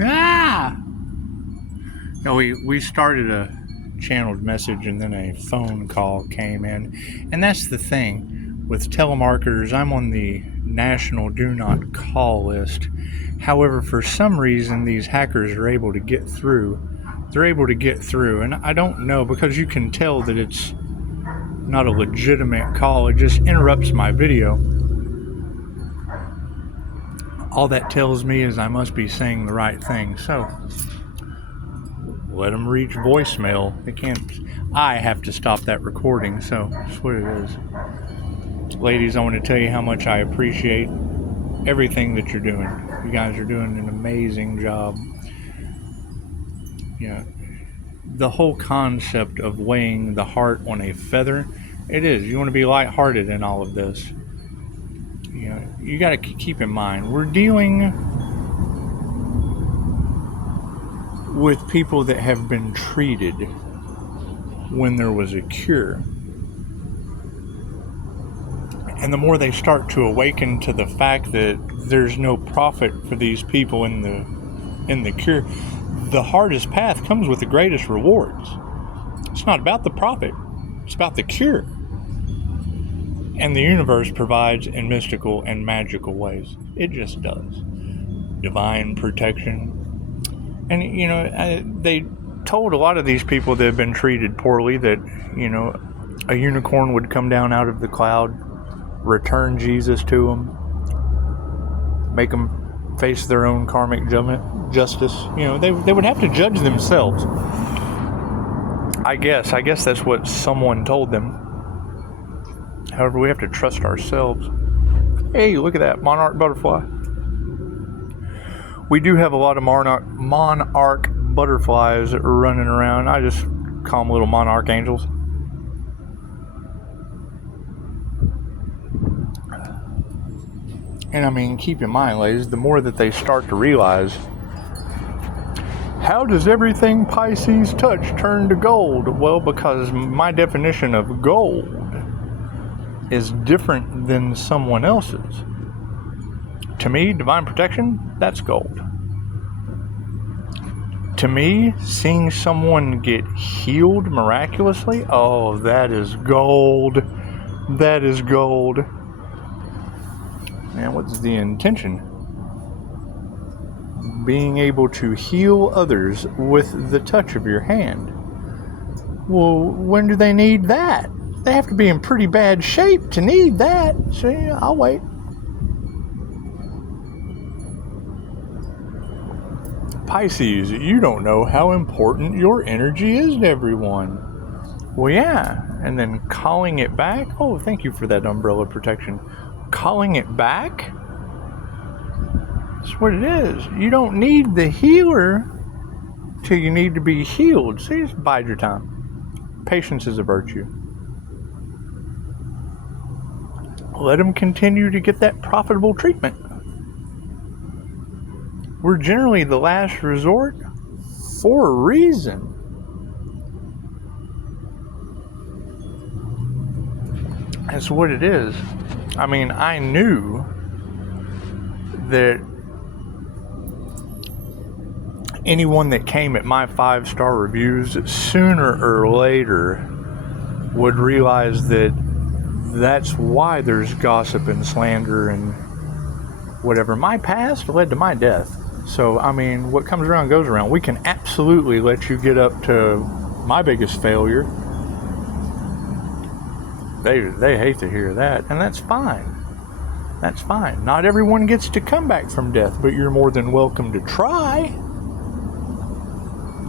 Ah! No, we started a channeled message and then a phone call came in. And that's the thing. With telemarketers, I'm on the national do not call list. However, for some reason, these hackers are able to get through. They're able to get through. And I don't know, because you can tell that it's not a legitimate call. It just interrupts my video. All that tells me is I must be saying the right thing. So let them reach voicemail. They can't. I have to stop that recording. So that's what it is. Ladies, I want to tell you how much I appreciate everything that you're doing. You guys are doing an amazing job. Yeah. The whole concept of weighing the heart on a feather, it is. You want to be lighthearted in all of this. You know, you got to keep in mind, we're dealing with people that have been treated when there was a cure. And the more they start to awaken to the fact that there's no profit for these people in the cure, the hardest path comes with the greatest rewards. It's not about the profit, it's about the cure. And the universe provides in mystical and magical ways. It just does. Divine protection. And, you know, they told a lot of these people that have been treated poorly that, you know, a unicorn would come down out of the cloud, return Jesus to them, make them face their own karmic justice. You know, they would have to judge themselves. I guess that's what someone told them. However, we have to trust ourselves. Hey, look at that monarch butterfly. We do have a lot of monarch butterflies running around. I just call them little monarch angels. And I mean, keep in mind, ladies, the more that they start to realize, how does everything Pisces touch turn to gold? Well, because my definition of gold is different than someone else's. To me, divine protection, that's gold. To me, seeing someone get healed miraculously, oh, that is gold. That is gold. And what's the intention? Being able to heal others with the touch of your hand. Well, when do they need that? They have to be in pretty bad shape to need that. So yeah, I'll wait. Pisces, you don't know how important your energy is to everyone. Well, yeah. And then calling it back. Oh, thank you for that umbrella protection. Calling it back? That's what it is. You don't need the healer till you need to be healed. So just bide your time. Patience is a virtue. Let them continue to get that profitable treatment. We're generally the last resort for a reason. That's what it is. I mean, I knew that anyone that came at my 5-star reviews sooner or later would realize that that's why there's gossip and slander and whatever. My past led to my death. So, I mean, what comes around goes around. We can absolutely let you get up to my biggest failure. They hate to hear that, and that's fine. That's fine. Not everyone gets to come back from death, but you're more than welcome to try.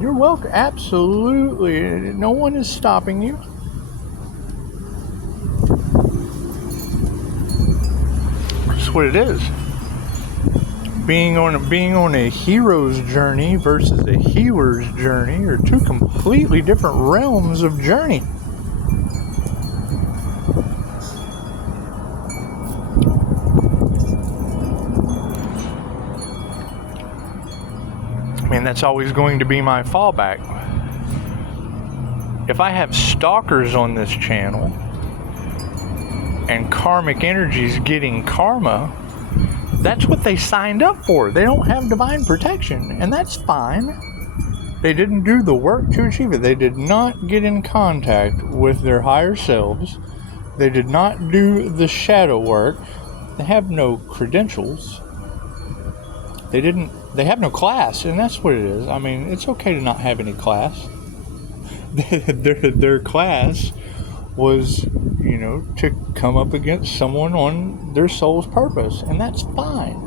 You're welcome. Absolutely. No one is stopping you. That's what it is. Being on a hero's journey versus a healer's journey are two completely different realms of journey. I mean, that's always going to be my fallback. If I have stalkers on this channel and karmic energies getting karma, That's what they signed up for. They don't have divine protection, and that's fine. They didn't do the work to achieve it. They did not get in contact with their higher selves. They did not do the shadow work. They have no credentials. They have no class, and that's what it is. I mean, it's okay to not have any class. Their class was, to come up against someone on their soul's purpose, and that's fine.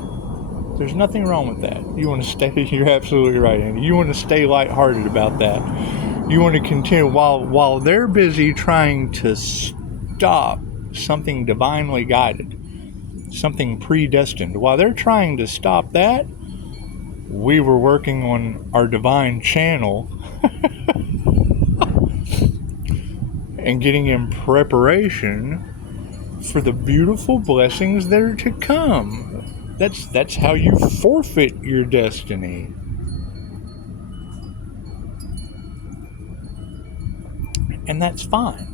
There's nothing wrong with that. You want to stay, you're absolutely right, Andy. You want to stay lighthearted about that. You want to continue while they're busy trying to stop something divinely guided, something predestined. While they're trying to stop that, we were working on our divine channel and getting in preparation for the beautiful blessings that are to come. That's how you forfeit your destiny. And that's fine.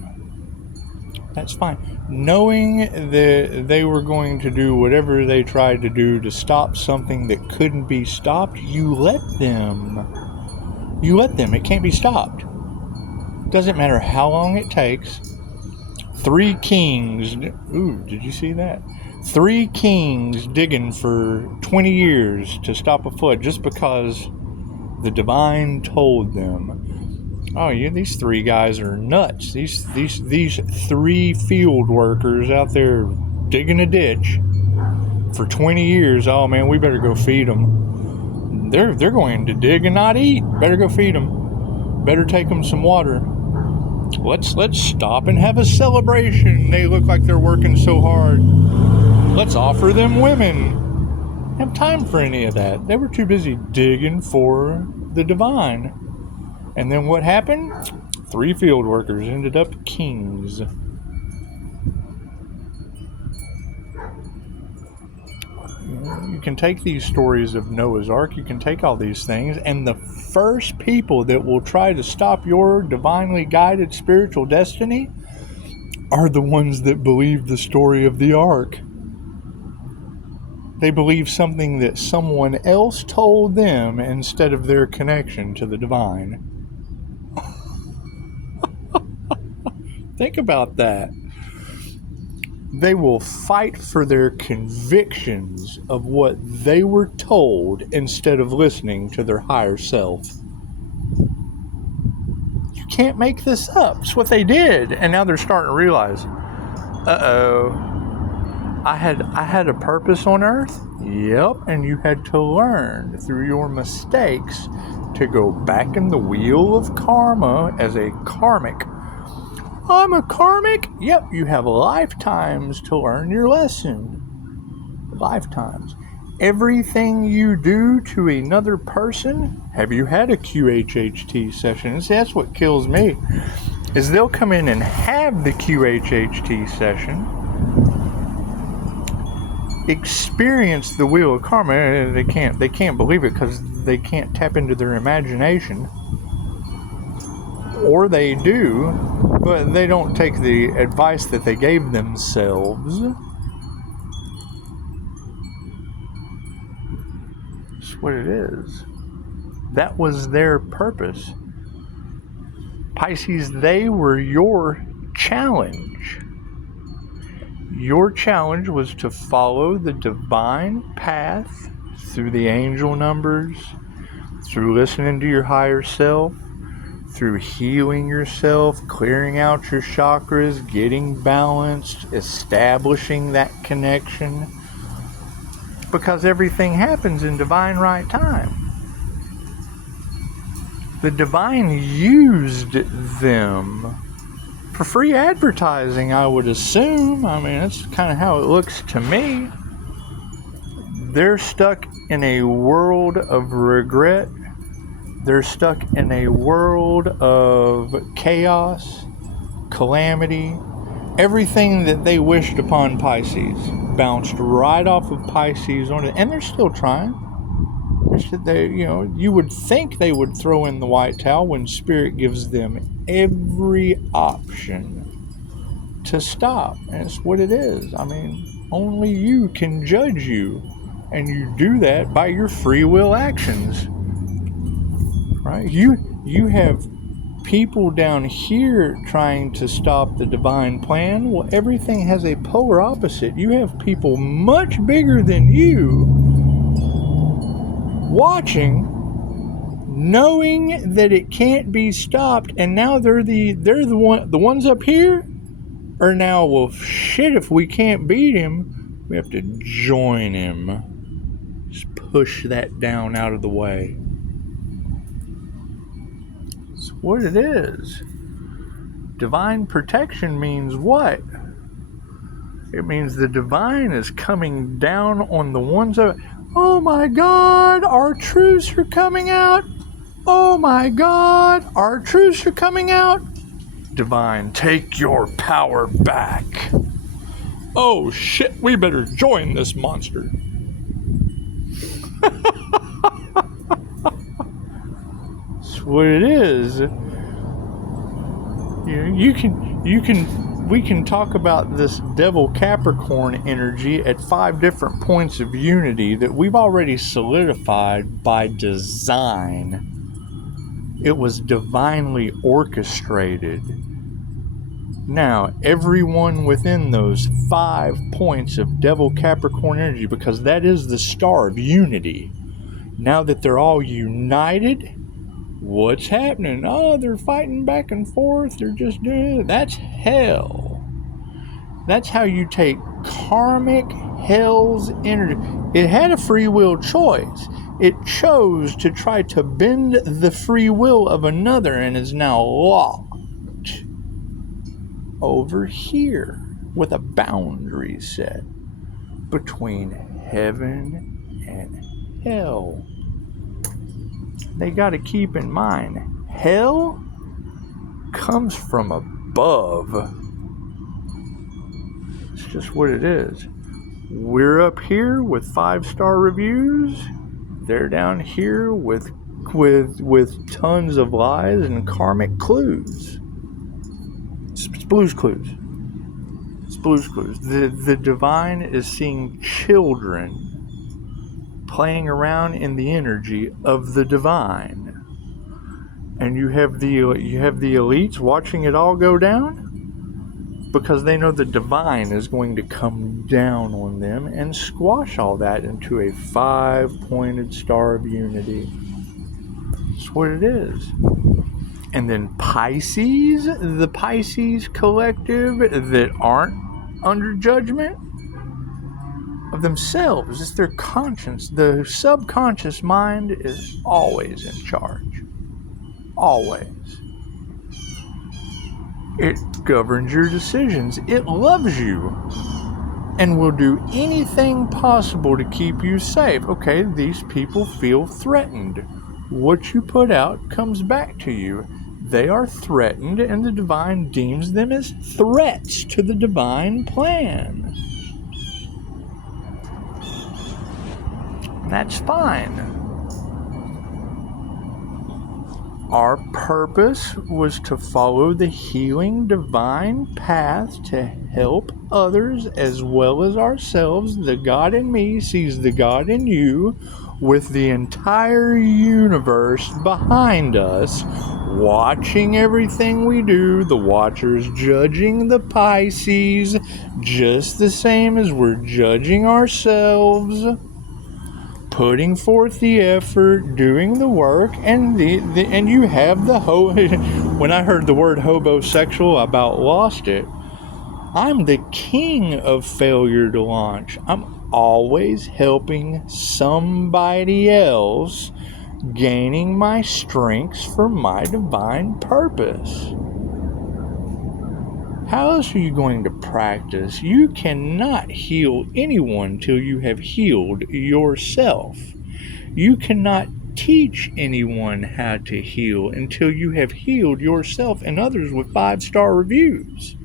That's fine. Knowing that they were going to do whatever they tried to do to stop something that couldn't be stopped, you let them. It can't be stopped. Doesn't matter how long it takes. 3 kings. Ooh, did you see that? 3 kings digging for 20 years to stop a flood just because the divine told them. Oh, these 3 guys are nuts. These 3 field workers out there digging a ditch for 20 years. Oh man, we better go feed them. They're going to dig and not eat. Better go feed them. Better take them some water. Let's stop and have a celebration. They look like they're working so hard. Let's offer them women. Have time for any of that. They were too busy digging for the divine. And then what happened? 3 field workers ended up kings. You can take these stories of Noah's Ark, you can take all these things, and the first people that will try to stop your divinely guided spiritual destiny are the ones that believe the story of the Ark. They believe something that someone else told them instead of their connection to the divine. Think about that. They will fight for their convictions of what they were told instead of listening to their higher self. You can't make this up. It's what they did. And now they're starting to realize, I had a purpose on earth. Yep, and you had to learn through your mistakes to go back in the wheel of karma as a karmic. I'm a karmic? Yep, you have lifetimes to learn your lesson. Lifetimes. Everything you do to another person, have you had a QHHT session? And see, that's what kills me, is they'll come in and have the QHHT session, experience the wheel of karma. They can't believe it because they can't tap into their imagination. Or they do, but they don't take the advice that they gave themselves. That's what it is. That was their purpose. Pisces, they were your challenge. Your challenge was to follow the divine path through the angel numbers, through listening to your higher self, through healing yourself, clearing out your chakras, getting balanced, establishing that connection. Because everything happens in divine right time. The divine used them for free advertising, I would assume. I mean, that's kind of how it looks to me. They're stuck in a world of regret. They're stuck in a world of chaos, calamity. Everything that they wished upon Pisces bounced right off of Pisces on it, and they're still trying. You would think they would throw in the white towel when Spirit gives them every option to stop. And it's what it is. I mean, only you can judge you. And you do that by your free will actions. Right? You have people down here trying to stop the divine plan. Well, everything has a polar opposite. You have people much bigger than you watching, knowing that it can't be stopped, and now they're the ones up here are now, well, shit, if we can't beat him, we have to join him. Just push that down out of the way. That's what it is. Divine protection means what? It means the divine is coming down on the ones that, oh my God, our truths are coming out. Oh my God, our truths are coming out. Divine, take your power back. Oh shit, we better join this monster. That's what it is. We can talk about this devil Capricorn energy at 5 different points of unity that we've already solidified by design. It was divinely orchestrated. Now, everyone within those 5 points of devil Capricorn energy, because that is the star of unity. Now that they're all united, what's happening? Oh, they're fighting back and forth. They're just doing it. That's hell. That's how you take karmic hell's energy. It had a free will choice. It chose to try to bend the free will of another and is now locked over here with a boundary set between heaven and hell. They got to keep in mind, hell comes from above. It's just what it is. We're up here with 5-star reviews. They're down here with tons of lies and karmic clues. It's Blue's Clues. It's Blue's Clues. The divine is seeing children playing around in the energy of the divine, and you have the elites watching it all go down because they know the divine is going to come down on them and squash all that into a 5-pointed star of unity. That's what it is. And then Pisces, the Pisces collective that aren't under judgment of themselves, it's their conscience. The subconscious mind is always in charge. Always. It governs your decisions. It loves you and will do anything possible to keep you safe. Okay, these people feel threatened. What you put out comes back to you. They are threatened, and the divine deems them as threats to the divine plan. And that's fine. Our purpose was to follow the healing divine path to help others as well as ourselves. The God in me sees the God in you, with the entire universe behind us, watching everything we do. The Watchers judging the Pisces just the same as we're judging ourselves, putting forth the effort, doing the work, and and you have the when I heard the word hobosexual, I about lost it. I'm the king of failure to launch. I'm always helping somebody else, gaining my strengths for my divine purpose. How else are you going to practice? You cannot heal anyone till you have healed yourself. You cannot teach anyone how to heal until you have healed yourself and others with 5-star reviews.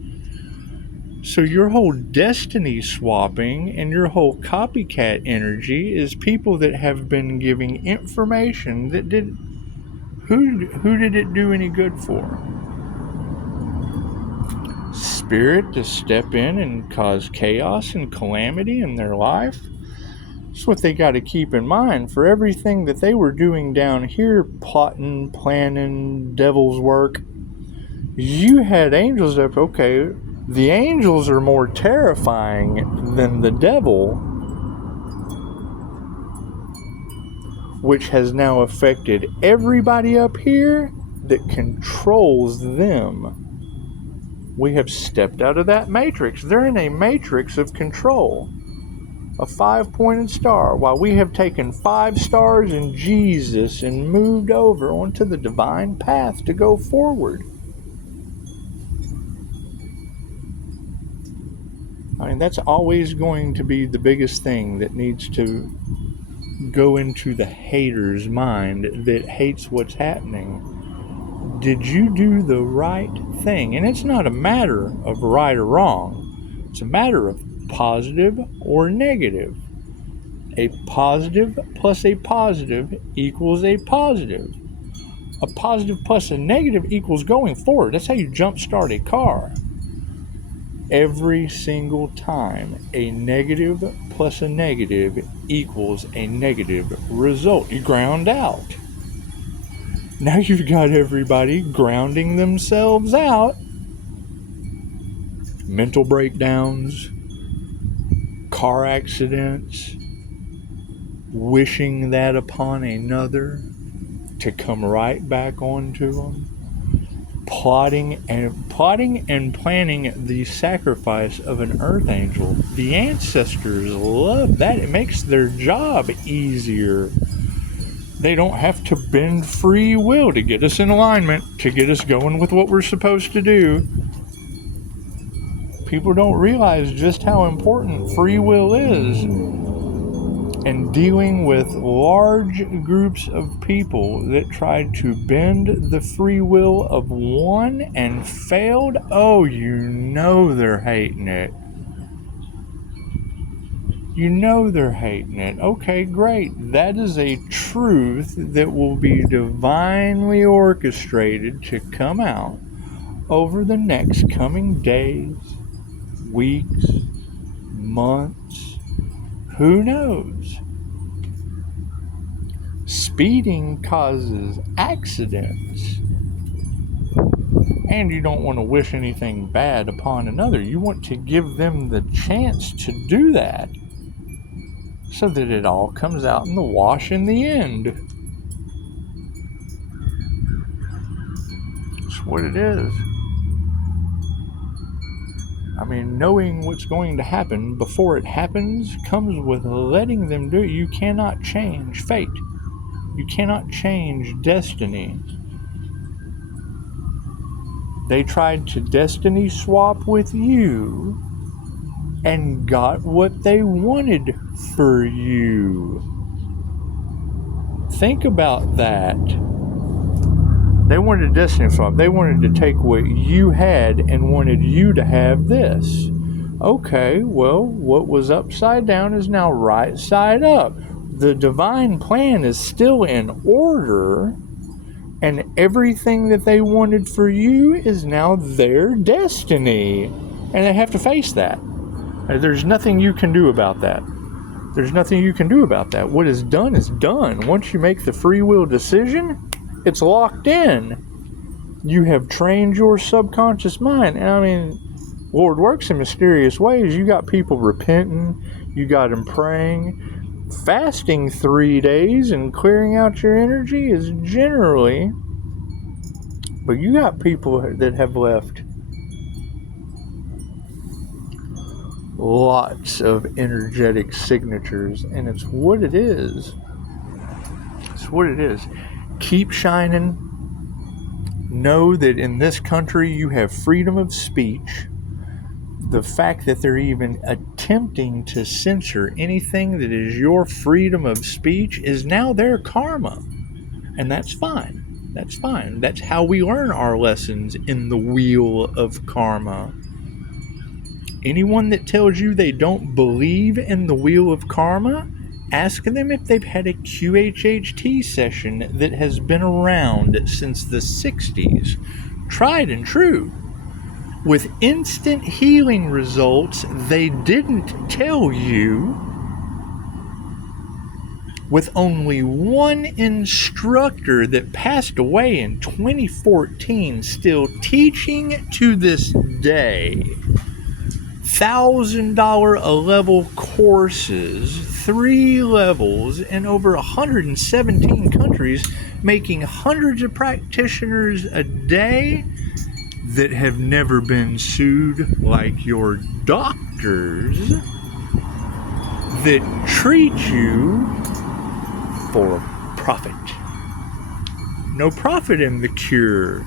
So your whole destiny swapping and your whole copycat energy is people that have been giving information that did. Who did it do any good for? Spirit to step in and cause chaos and calamity in their life? That's what they got to keep in mind. For everything that they were doing down here, plotting, planning, devil's work, you had angels up. Okay, the angels are more terrifying than the devil, which has now affected everybody up here that controls them. We have stepped out of that matrix. They're in a matrix of control. A 5-pointed star, while we have taken 5 stars in Jesus and moved over onto the divine path to go forward. I mean, that's always going to be the biggest thing that needs to go into the hater's mind that hates what's happening. Did you do the right thing? And it's not a matter of right or wrong. It's a matter of positive or negative. A positive plus a positive equals a positive. A positive plus a negative equals going forward. That's how you jumpstart a car. Every single time, a negative plus a negative equals a negative result. You ground out. Now you've got everybody grounding themselves out. Mental breakdowns, car accidents, wishing that upon another to come right back onto them. Plotting and planning the sacrifice of an earth angel. The ancestors love that. It makes their job easier. They don't have to bend free will to get us in alignment, to get us going with what we're supposed to do. People don't realize just how important free will is. And dealing with large groups of people that tried to bend the free will of one and failed, oh, you know they're hating it. You know they're hating it. Okay, great. That is a truth that will be divinely orchestrated to come out over the next coming days, weeks, months. Who knows? Speeding causes accidents. And you don't want to wish anything bad upon another. You want to give them the chance to do that so that it all comes out in the wash in the end. That's what it is. I mean, knowing what's going to happen before it happens comes with letting them do it. You cannot change fate. You cannot change destiny. They tried to destiny swap with you and got what they wanted for you. Think about that. They wanted a destiny swap. They wanted to take what you had and wanted you to have this. Okay, well, what was upside down is now right side up. The divine plan is still in order, and everything that they wanted for you is now their destiny. And they have to face that. There's nothing you can do about that. There's nothing you can do about that. What is done is done. Once you make the free will decision, it's locked in. You have trained your subconscious mind. And I mean, Lord works in mysterious ways. You got people repenting. You got them praying. Fasting 3 days and clearing out your energy is generally, but you got people that have left lots of energetic signatures, and it's what it is. It's what it is. Keep shining. Know that in this country you have freedom of speech. The fact that they're even attempting to censor anything that is your freedom of speech is now their karma. And that's fine. That's fine. That's how we learn our lessons in the wheel of karma. Anyone that tells you they don't believe in the wheel of karma, ask them if they've had a QHHT session that has been around since the 60s. Tried and true. With instant healing results they didn't tell you with only one instructor that passed away in 2014 still teaching to this day. $1,000 a level courses, 3 levels in over 117 countries, making hundreds of practitioners a day that have never been sued like your doctors that treat you for profit. No profit in the cure.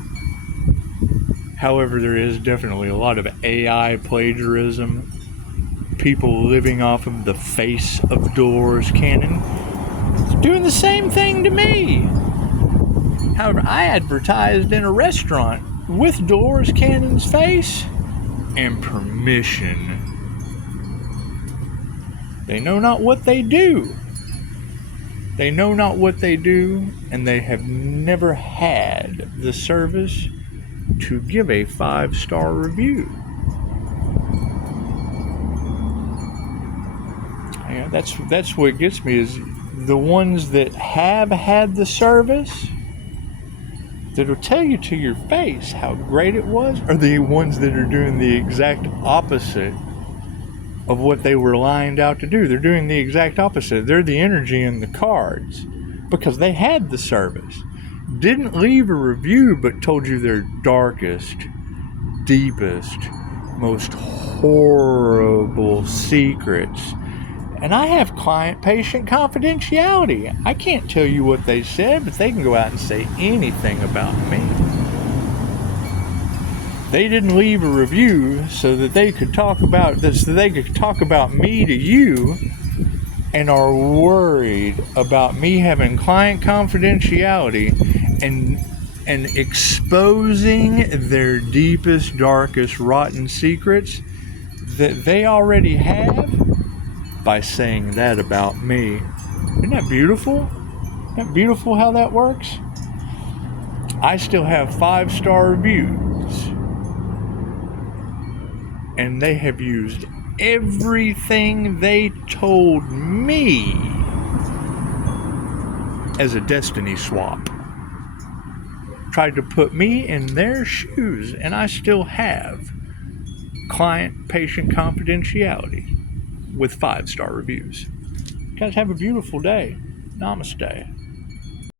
However, there is definitely a lot of AI plagiarism. People living off of the face of Dolores Cannon. It's doing the same thing to me. However, I advertised in a restaurant with Dolores Cannon's face and permission. They know not what they do. They know not what they do, and they have never had the service to give a 5-star review. Yeah, that's what gets me, is the ones that have had the service that'll tell you to your face how great it was, are the ones that are doing the exact opposite of what they were lined out to do. They're doing the exact opposite. They're the energy in the cards because they had the service. Didn't leave a review, but told you their darkest, deepest, most horrible secrets. And I have client-patient confidentiality. I can't tell you what they said, but they can go out and say anything about me. They didn't leave a review so that they could talk about this, so they could talk about me to you, and are worried about me having client confidentiality and exposing their deepest, darkest, rotten secrets that they already have by saying that about me. Isn't that beautiful? Isn't that beautiful how that works? I still have 5-star reviews, and they have used everything they told me as a destiny swap. Tried to put me in their shoes, and I still have client-patient confidentiality with 5-star reviews. You guys have a beautiful day. Namaste.